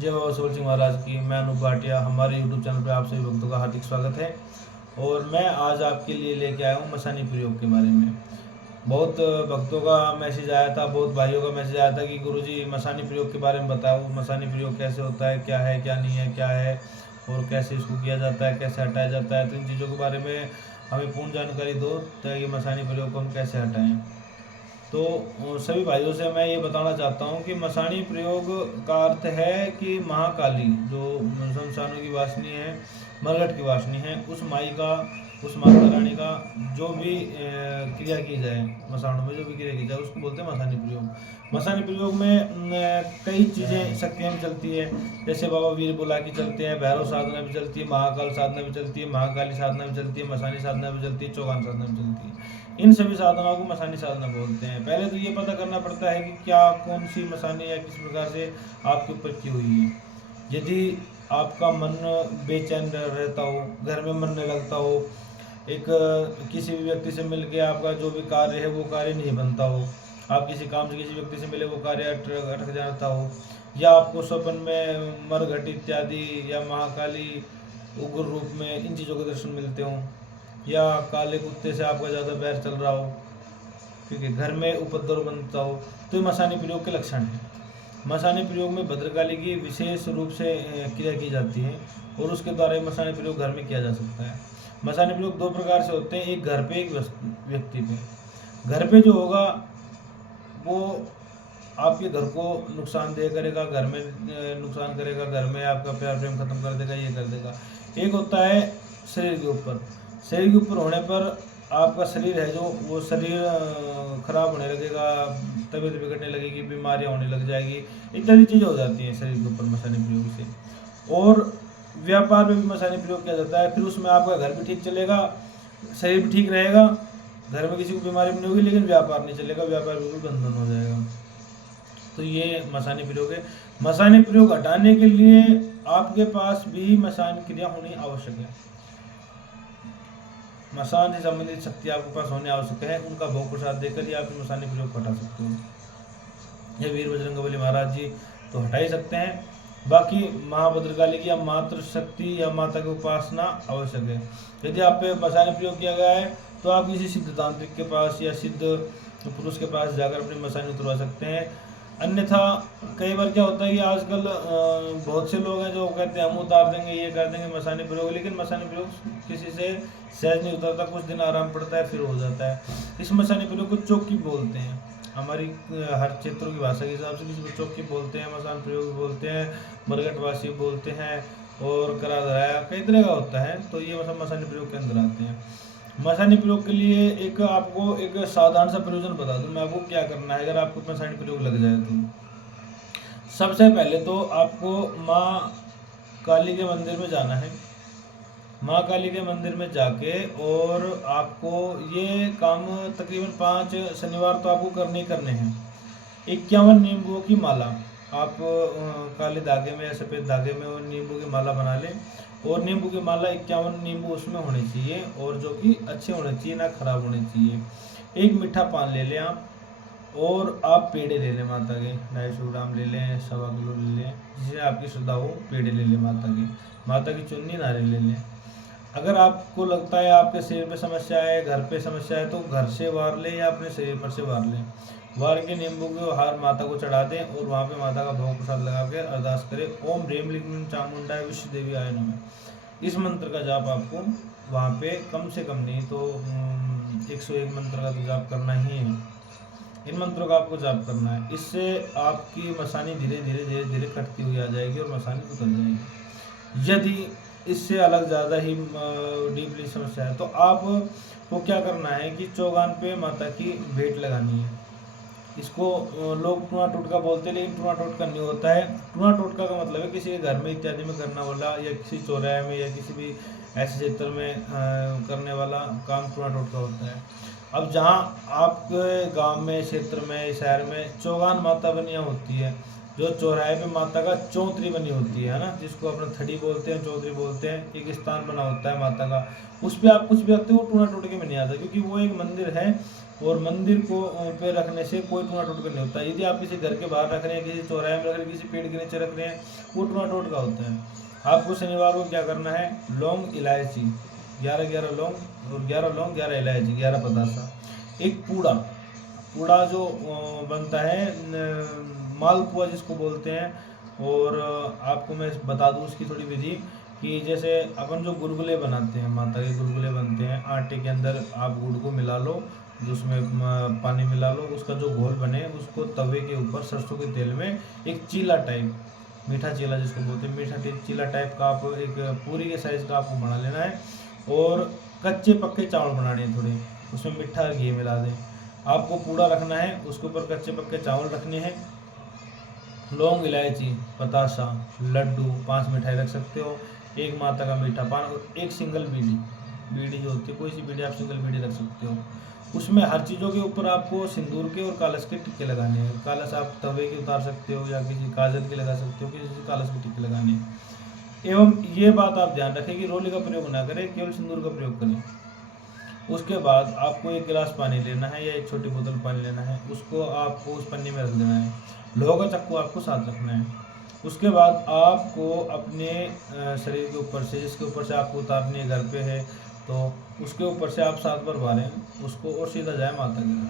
जय बाबा सुबल सिंह महाराज की। मैं अनूप भाटिया, हमारे यूट्यूब चैनल पर आप सभी भक्तों का हार्दिक स्वागत है। और मैं आज आपके लिए लेके आया हूँ मसानी प्रयोग के बारे में। बहुत भक्तों का मैसेज आया था, बहुत भाइयों का मैसेज आया था कि गुरुजी मसानी प्रयोग के बारे में बताओ, मसानी प्रयोग कैसे होता है, क्या है क्या नहीं है, क्या है और कैसे इसको किया जाता है, कैसे हटाया जाता है। तो इन चीज़ों के बारे में हमें पूर्ण जानकारी दो ताकि मसानी प्रयोग को हम कैसे हटाएँ। तो सभी भाइयों से मैं ये बताना चाहता हूँ कि मसाणी प्रयोग का अर्थ है कि महाकाली जो शमशानों की वासनी है, मरघट की वासनी है, उस माई का, उस माता रानी का जो भी क्रिया की जाए, मसाणों में जो भी क्रिया की जाए उसको बोलते हैं मसानी प्रयोग। मसानी प्रयोग में कई चीज़ें, शक्तियाँ भी चलती है, जैसे बाबा वीर बुला की चलते हैं, भैरव साधना भी चलती है, महाकाल साधना भी चलती है, महाकाली साधना भी चलती है, मसानी साधना भी चलती है, चौगान साधना भी चलती है। इन सभी साधनाओं को मसानी साधना बोलते हैं। पहले तो ये पता करना पड़ता है कि क्या कौन सी मसानी या किस प्रकार से आपके ऊपर की हुई है। यदि आपका मन बेचैन रहता हो, घर में मन नहीं लगता हो, एक किसी भी व्यक्ति से मिलके आपका जो भी कार्य है वो कार्य नहीं बनता हो, आप किसी काम से किसी व्यक्ति से मिले वो कार्य अटक जाता हो, या आपको स्वप्न में मरघट इत्यादि या महाकाली उग्र रूप में इन चीज़ों के दर्शन मिलते हों, या काले कुत्ते से आपका ज़्यादा बैर चल रहा हो, ठीक है, घर में उपद्रव बनता हो, तो ये मसानी प्रयोग के लक्षण हैं। मसानी प्रयोग में भद्रकाली की विशेष रूप से क्रिया की जाती है और उसके द्वारा ही मसानी प्रयोग घर में किया जा सकता है। मसानी प्रयोग दो प्रकार से होते हैं, एक घर पे, एक व्यक्ति पे। घर पे जो होगा वो आपके घर को नुकसानदेह करेगा, घर में नुकसान करेगा, घर में आपका प्यार प्रेम खत्म कर देगा, ये कर देगा। एक होता है शरीर के ऊपर। शरीर के ऊपर होने पर आपका शरीर है जो वो शरीर खराब होने लगेगा, तबीयत बिगड़ने लगेगी, बीमारियां होने लग जाएगी, इत्यादि चीज़ें हो जाती हैं शरीर के ऊपर मसानी प्रयोग से। और व्यापार में भी मसानी प्रयोग किया जाता है। फिर उसमें आपका घर भी ठीक चलेगा, शरीर भी ठीक रहेगा, घर में किसी को बीमारी भी नहीं होगी, लेकिन व्यापार नहीं चलेगा, व्यापार बिल्कुल बंधन हो जाएगा। तो ये मसानी प्रयोग है। मसानी प्रयोग हटाने के लिए आपके पास भी मसान क्रिया होनी आवश्यक है। मसान से संबंधित शक्ति आपके पास होने आवश्यक है, उनका भोग प्रसाद देकर ही आप मसानी प्रयोग हटा सकते हो। ये वीर बजरंगबली महाराज जी तो हटा ही सकते हैं, बाकी महाभद्रकाली की या मातृ शक्ति या माता की उपासना आवश्यक है। यदि आप पे मसानी प्रयोग किया गया है तो आप किसी सिद्ध तांत्रिक के पास या सिद्ध पुरुष के पास जाकर अपनी मसानी उतरवा सकते हैं। अन्यथा कई बार क्या होता है कि आजकल बहुत से लोग हैं जो कहते हैं हम उतार देंगे, ये कर देंगे मसानी प्रयोग, लेकिन मसानी प्रयोग किसी से सहज नहीं उतरता, कुछ दिन आराम पड़ता है फिर हो जाता है। इस मसानी प्रयोग को चौकी बोलते हैं। हमारी हर क्षेत्रों की भाषा के हिसाब से किसी को चौकी बोलते हैं, मसान प्रयोग बोलते हैं, मरघटवासी बोलते हैं, और करा धराया कई तरह का होता है। तो ये मतलब मसानी प्रयोग के अंदर आते हैं। मसानी प्रयोग के लिए एक आपको एक साधारण सा प्रयोजन बता दूं मैं आपको क्या करना है अगर आपको मसानी प्रयोग लग जाए तो। सबसे पहले तो आपको माँ काली के मंदिर में जाना है। माँ काली के मंदिर में जाके और आपको ये काम तकरीबन 5 शनिवार तो आपको करने हैं। 51 नींबुओं की माला आप काले धागे में या सफ़ेद धागे में वो नींबू की माला बना लें, और नींबू की माला 51 नींबू उसमें होने चाहिए, और जो कि अच्छे होने चाहिए, ना खराब होने चाहिए। एक मीठा पान ले लें आप, और आप पेड़े ले लें माता के, 250 ग्राम ले लें, 1.25 किलो ले लें, जिसे आपकी श्रद्धा हो। पेड़े ले लें माता की चुन्नी नारियल ले लें। अगर आपको लगता है आपके शरीर पे समस्या है, घर पे समस्या है, तो घर से वार लें या अपने शरीर पर से वार लें। वार के नींबू के हार माता को चढ़ा दें और वहाँ पे माता का भोग प्रसाद लगा के अरदास करें, ओम ह्रीम लिंग चामुंडाय विश्व देवी आय नमः। इस मंत्र का जाप आपको वहाँ पे कम से कम नहीं तो 101 मंत्र का तो जाप करना ही है। इन मंत्रों का आपको जाप करना है। इससे आपकी मसानी धीरे धीरे कटती हुई आ जाएगी और मसानी उतर जाएगी। यदि इससे अलग ज़्यादा ही डीपली समस्या है तो आपको क्या करना है कि चौगान पे माता की भेंट लगानी है। इसको लोग टूना टोटका बोलते हैं, लेकिन टूना टोटका नहीं होता है। टूना टोटका का मतलब है किसी के घर में इत्यादि में करना वाला, या किसी चौराहे में या किसी भी ऐसे क्षेत्र में करने वाला काम टूना टोटका होता है। अब जहाँ आपके गांव में, क्षेत्र में, शहर में चौगान माता बनिया होती है, जो चौराहे पे माता का चौतरी बनी होती है ना, जिसको अपना थड़ी बोलते हैं, चौतरी बोलते हैं, एक स्थान बना होता है माता का, उस पर आप कुछ भी रखते हो टूना टोटके में नहीं आता, क्योंकि वो एक मंदिर है और मंदिर को पे रखने से कोई टूना टोटका नहीं होता। यदि आप किसी घर के बाहर रख रहे हैं, किसी चौराहे में रख रहे हैं, किसी पेड़ के नीचे रख रहे हैं, वो टूना टोटका होता है। आपको शनिवार को क्या करना है, लौंग इलायची 11 लौंग और 11 इलायची 11 पतासा, एक पूड़ा जो बनता है मालपुआ जिसको बोलते हैं। और आपको मैं बता दूं उसकी थोड़ी विधि, कि जैसे अपन जो गुलगुले बनाते हैं, माता के गुलगुले बनते हैं, आटे के अंदर आप गुड़ को मिला लो, जो उसमें पानी मिला लो, उसका जो घोल बने उसको तवे के ऊपर सरसों के तेल में एक चीला टाइप, मीठा चीला जिसको बोलते हैं, मीठा चीला टाइप का आप एक पूरी के साइज़ का आपको बना लेना है। और कच्चे पक्के चावल बनाने हैं थोड़े, उसमें मिठा और घी मिला दें। आपको पूड़ा रखना है, उसके ऊपर कच्चे पक्के चावल रखने हैं, लौंग इलायची पतासा लड्डू 5 मिठाई रख सकते हो, एक माता का मीठा पान और एक सिंगल बीड़ी जो होती है, कोई सी बीड़ी आप सिंगल बीड़ी रख सकते हो। उसमें हर चीज़ों के ऊपर आपको सिंदूर के और कालस के टिक्के लगाने हैं। कालस आप तवे के उतार सकते हो या किसी काजल के लगा सकते हो, किसी कालस के टिक्के लगाने हैं। एवं ये बात आप ध्यान रखें कि रोली का प्रयोग ना करें, केवल सिंदूर का प्रयोग करें। उसके बाद आपको एक गिलास पानी लेना है या एक छोटी बोतल पानी लेना है, उसको आपको उस पन्नी में रख देना है, लोहे का चक्कू आपको साथ रखना है। उसके बाद आपको अपने शरीर के ऊपर से, जिसके ऊपर से आपको उतारनी है, घर पे है तो उसके ऊपर से आप 7 बार मारें उसको और सीधा जाए माता के घर।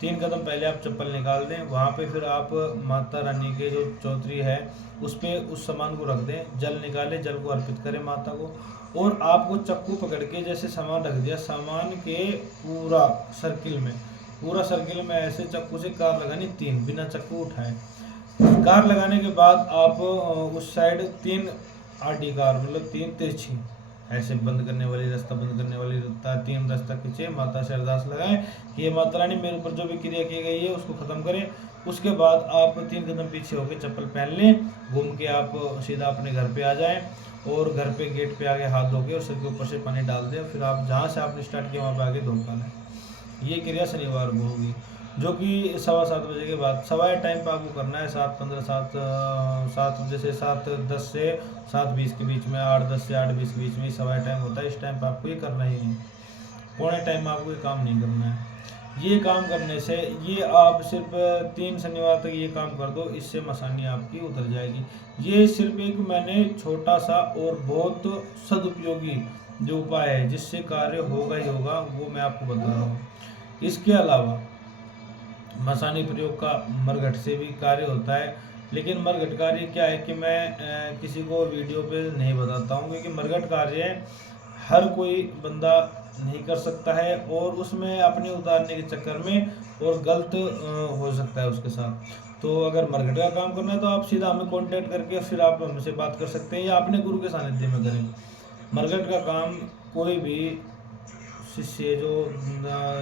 3 कदम पहले आप चप्पल निकाल दें, वहाँ पे फिर आप माता रानी के जो चौतरी है उस पर उस सामान को रख दें, जल निकालें, जल को अर्पित करें माता को। और आपको चक्कू पकड़ के जैसे सामान रख दिया, सामान के पूरा सर्किल में ऐसे चक्कू से कार लगानी 3 बिना चक्कू उठाए। कार लगाने के बाद आप उस साइड 3 आडी कार मतलब 3 तिरछी ऐसे बंद करने वाली, रास्ता बंद करने वाली 3 रास्ता खींचे, माता से अरदास लगाएं कि ये माता रानी मेरे ऊपर जो भी क्रिया की गई है उसको खत्म करें। उसके बाद आप 3 कदम पीछे होकर चप्पल पहन लें, घूम के आप सीधा अपने घर पे आ जाएं और घर पे गेट पे आगे हाथ धो के और सिर के ऊपर से पानी डाल दें। फिर आप जहाँ से आपने स्टार्ट किया वहाँ पे आगे धोखा लें। ये क्रिया शनिवार को होगी, जो कि 7:15 बजे के बाद सवाए टाइम पे आपको करना है। 7:15 जैसे 7:10 से 7:20 के बीच में, 8:10 से 8:20 के बीच में सवाए टाइम होता है। इस टाइम पे आपको ये करना ही है, पौने टाइम में आपको ये काम नहीं करना है। ये काम करने से ये आप सिर्फ 3 शनिवार तक ये काम कर दो, इससे मसानी आपकी उतर जाएगी। ये सिर्फ एक मैंने छोटा सा और बहुत सदुपयोगी जो उपाय है जिससे कार्य होगा ही होगा, वो मैं आपको बता रहा हूँ। इसके अलावा मसानी प्रयोग का मरघट से भी कार्य होता है, लेकिन मरघट कार्य क्या है कि मैं किसी को वीडियो पे नहीं बताता हूँ, क्योंकि मरघट कार्य हर कोई बंदा नहीं कर सकता है और उसमें अपने उतारने के चक्कर में और गलत हो सकता है उसके साथ। तो अगर मरघट का काम करना है तो आप सीधा हमें कांटेक्ट करके फिर आप हमसे बात कर सकते हैं या अपने गुरु के सानिध्य में करें। मरघट का काम कोई भी शिष्य जो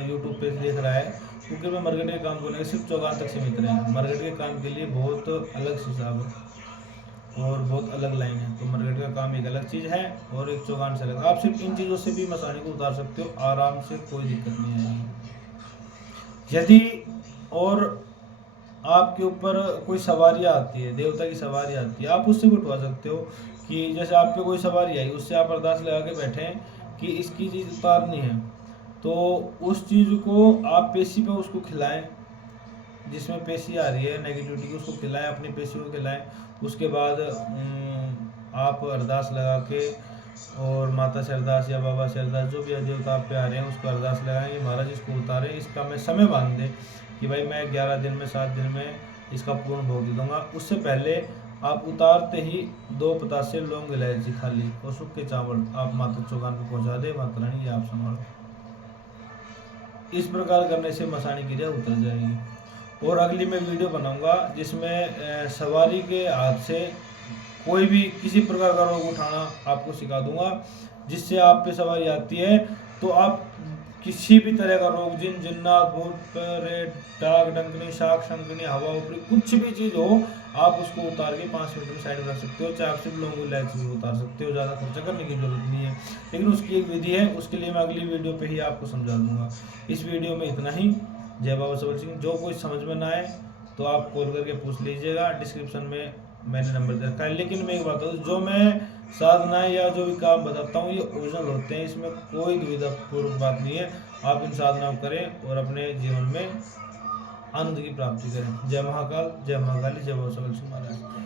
यूट्यूब पे देख रहा है, क्योंकि मैं मरघट के काम को लेकर सिर्फ चौगान तक सीमित रहे। मरघट के काम के लिए बहुत अलग हिसाब है और बहुत अलग लाइन है। तो मरघट का काम एक अलग चीज़ है और एक चौगान से अलग। आप सिर्फ इन चीज़ों से भी मसानी को उतार सकते हो आराम से, कोई दिक्कत नहीं आएगी। यदि और आपके ऊपर कोई सवारी आती है, देवता की सवारी आती है, आप उससे भी उठवा सकते हो। कि जैसे आप पे कोई सवारी आई, उससे आप अरदास लगा के बैठे कि इसकी चीज़ उतारनी है, तो उस चीज़ को आप पेशी पे उसको खिलाएं, जिसमें पेशी आ रही है नेगेटिविटी की उसको खिलाएं, अपनी पेशी को खिलाएं। उसके बाद आप अरदास लगा के और माता से अरदास या बाबा से अरदास, जो भी देवता आप पे आ रहे हैं उसको अरदास लगाएं कि महाराज इसको उतारें। इसका मैं समय बांध दें कि भाई मैं 11 दिन में 7 दिन में इसका पूर्ण भोग दे दूँगा। उससे पहले आप उतारते ही 2 पतासे, लौंग इलायची खाली और सूखे चावल आप माता चौगान को पहुँचा दे। माता रानी ये आप संभालो। इस प्रकार करने से मसानी क्रिया उतर जाएगी। और अगली मैं वीडियो बनाऊंगा जिसमें सवारी के हाथ से कोई भी किसी प्रकार का रोग उठाना आपको सिखा दूंगा, जिससे आप पे सवारी आती है तो आप किसी भी तरह का रोग, जिन जिन्नात, भूत प्रेत, डाक डंकनी, शाक शंकनी, हवा ऊपरी, कुछ भी चीज़ हो, आप उसको उतार के 5 मिनट में साइड में रख सकते हो। चाहे आप सिर्फ लौंग इलायची उतार सकते हो, ज़्यादा खर्चा करने की जरूरत नहीं है, लेकिन उसकी एक विधि है। उसके लिए मैं अगली वीडियो पे ही आपको समझा दूंगा। इस वीडियो में इतना ही। जय बाबा सबल सिंह। जो कोई समझ में ना आए तो आप कॉल करके पूछ लीजिएगा, डिस्क्रिप्शन में मैंने नंबर दे रखा है। लेकिन मैं एक बात बताऊँ, जो मैं साधना या जो भी काम बताता हूँ ये ओरिजिनल होते हैं, इसमें कोई दुविधापूर्वक बात नहीं है। आप इन साधनाओं करें और अपने जीवन में आनंद की प्राप्ति करें। जय महाकाल, जय महाकाली, जय बाबा सकल सिंह महाराज।